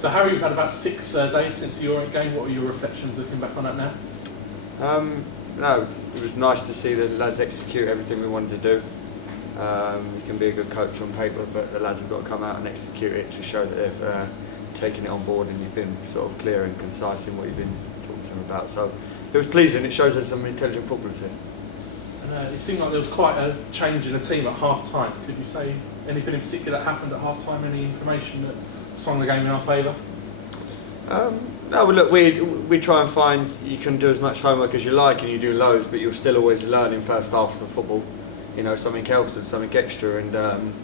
So Harry, we've had about 6 days since the Orient game. What are your reflections looking back on that now? No, it was nice to see the lads execute everything we wanted to do. You can be a good coach on paper, but the lads have got to come out and execute it to show that they've taken it on board and you've been sort of clear and concise in what you've been talking to them about. So it was pleasing. It shows there's some intelligent footballers here. And, it seemed like there was quite a change in the team at half-time. Could you say anything in particular that happened at half-time? Any information that swung the game in our favour? No, well, look, we try and find you can do as much homework as you like and you do loads, but you'll still always learn in first half of football, you know, something else and something extra. And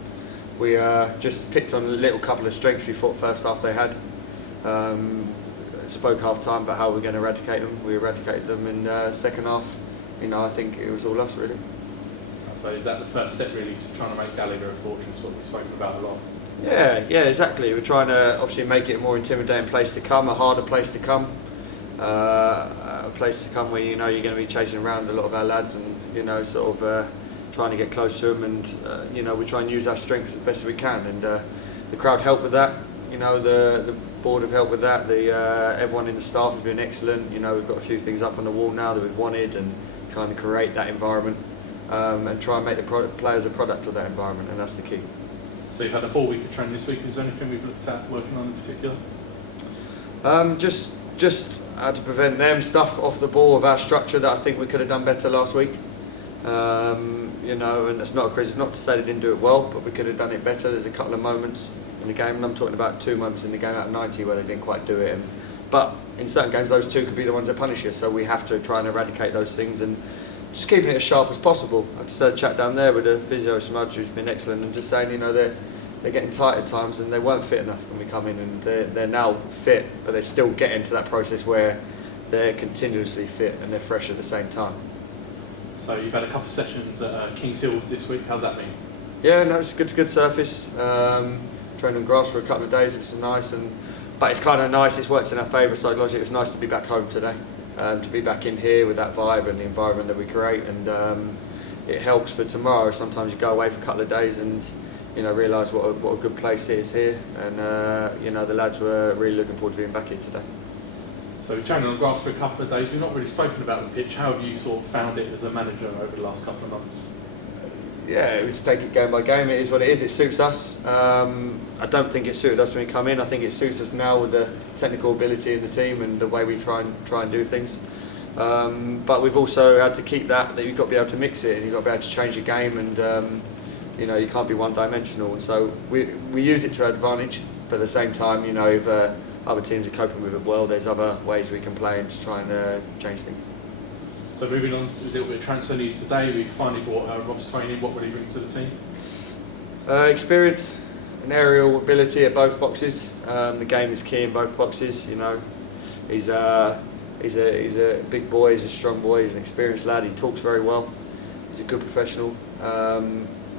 we just picked on a little couple of strengths we thought first half they had. Spoke half time about how we're going to eradicate them. We eradicated them in second half. You know, I think it was all us really. I suppose is that the first step really to trying to make Gallagher a fortress? What we've spoken about a lot. Yeah, exactly. We're trying to obviously make it a more intimidating place to come, a harder place to come, a place to come where you know you're going to be chasing around a lot of our lads and you know sort of trying to get close to them and you know we try and use our strengths as best as we can and the crowd helped with that. You know the board have helped with that. Everyone in the staff has been excellent. You know we've got a few things up on the wall now that we've wanted and trying to create that environment and try and make the players a product of that environment and that's the key. So you've had a 4 week of training this week. Is there anything we've looked at working on in particular? Just how to prevent them stuff off the ball of our structure that I think we could have done better last week. You know, and it's not a criticism, not to say they didn't do it well, but we could have done it better. There's a couple of moments in the game, and I'm talking about 2 moments in the game out of 90 where they didn't quite do it. But in certain games, those 2 could be the ones that punish you. So we have to try and eradicate those things and just keeping it as sharp as possible. I just had a chat down there with the physio Smudge, who's been excellent, and just saying, you know, they're getting tight at times and they weren't fit enough when we come in, and they're now fit, but they're still getting to that process where they're continuously fit and they're fresh at the same time. So you've had a couple of sessions at Kings Hill this week. How's that been? Yeah, no, it's a good surface. Trained on grass for a couple of days, which is nice, but it's kind of nice. It's worked in our favour psychologically. It was nice to be back home today. To be back in here with that vibe and the environment that we create, and it helps for tomorrow. Sometimes you go away for a couple of days and you know realise what a good place it is here, and you know the lads were really looking forward to being back here today. So we've trained on grass for a couple of days. We've not really spoken about the pitch. How have you sort of found it as a manager over the last couple of months? Yeah, we just take it game by game. It is what it is. It suits us. I don't think it suited us when we come in. I think it suits us now with the technical ability in the team and the way we try and do things. But we've also had to keep that you've got to be able to mix it and you've got to be able to change your game, and you know you can't be one-dimensional. And so we use it to our advantage. But at the same time, you know, if other teams are coping with it well, there's other ways we can play and just try and change things. So moving on to a little bit of transfer news today, we finally brought Rob Swain in. What will he bring to the team? Experience and aerial ability at both boxes. The game is key in both boxes. You know, he's a big boy. He's a strong boy. He's an experienced lad. He talks very well. He's a good professional.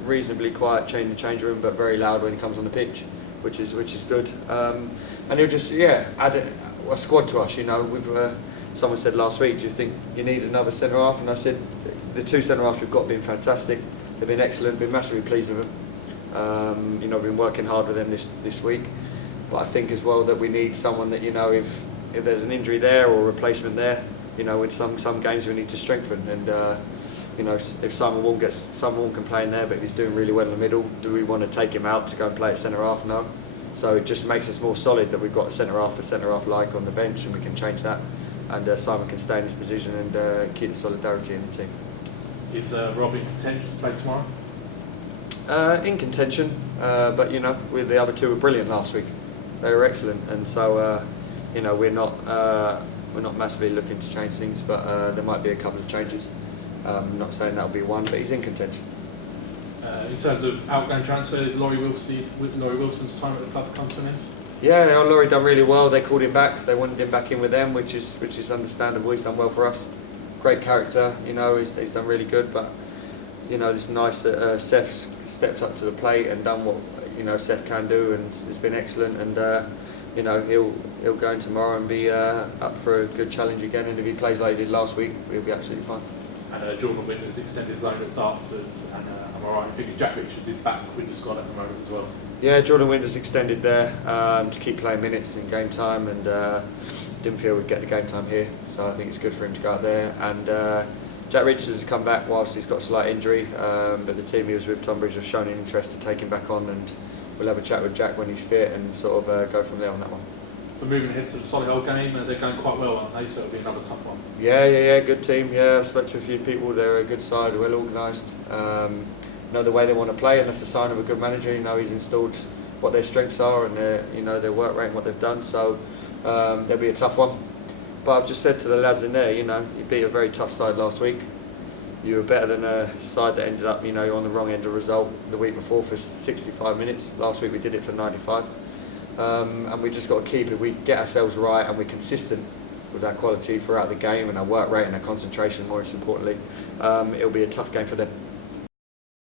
Reasonably quiet in the change room, but very loud when he comes on the pitch, which is good. And he'll just add a squad to us. You know, we've. Someone said last week, do you think you need another centre half? And I said, the 2 centre halves we've got have been fantastic. They've been excellent. Been massively pleased with them. You know, been working hard with them this week. But I think as well that we need someone that, you know, if there's an injury there or a replacement there, you know, in some games we need to strengthen. And you know, if Simon Wall can play in there, but if he's doing really well in the middle, do we want to take him out to go and play at centre half? No. So it just makes us more solid that we've got a centre half like on the bench, and we can change that. And Simon can stay in his position and keep the solidarity in the team. Is Rob in contention to play tomorrow? In contention, but you know, the other 2 were brilliant last week. They were excellent, and so you know we're not massively looking to change things, but there might be a couple of changes. I'm not saying that'll be one, but he's in contention. In terms of outgoing transfers, Laurie Wilson's time at the club come to an end? Yeah, Laurie done really well. They called him back. They wanted him back in with them, which is understandable. He's done well for us. Great character, you know. He's done really good. But you know, it's nice that Seth's stepped up to the plate and done what you know Seth can do, and it's been excellent. And you know, he'll go in tomorrow and be up for a good challenge again. And if he plays like he did last week, he'll be absolutely fine. And Jordan Winters extended his loan at Dartford, and am I right in thinking Jack Richards is back with the squad at the moment as well? Yeah, Jordan Winters extended there to keep playing minutes in game time, and didn't feel we'd get the game time here, so I think it's good for him to go out there. And Jack Richards has come back whilst he's got a slight injury, but the team he was with, Tonbridge, have shown an interest to take him back on, and we'll have a chat with Jack when he's fit and sort of go from there on that one. So moving ahead to the Solihull game, they're going quite well, aren't they? So it'll be another tough one. Yeah, good team. Yeah, I've spoken to a few people. They're a good side, well organised. Know the way they want to play, and that's a sign of a good manager. You know, he's installed what their strengths are and their work rate and what they've done. So there'll be a tough one. But I've just said to the lads in there, you beat a very tough side last week. You were better than a side that ended up, on the wrong end of result the week before for 65 minutes. Last week we did it for 95. And we just got to keep it. We get ourselves right and we're consistent with our quality throughout the game and our work rate and our concentration, most importantly. It'll be a tough game for them.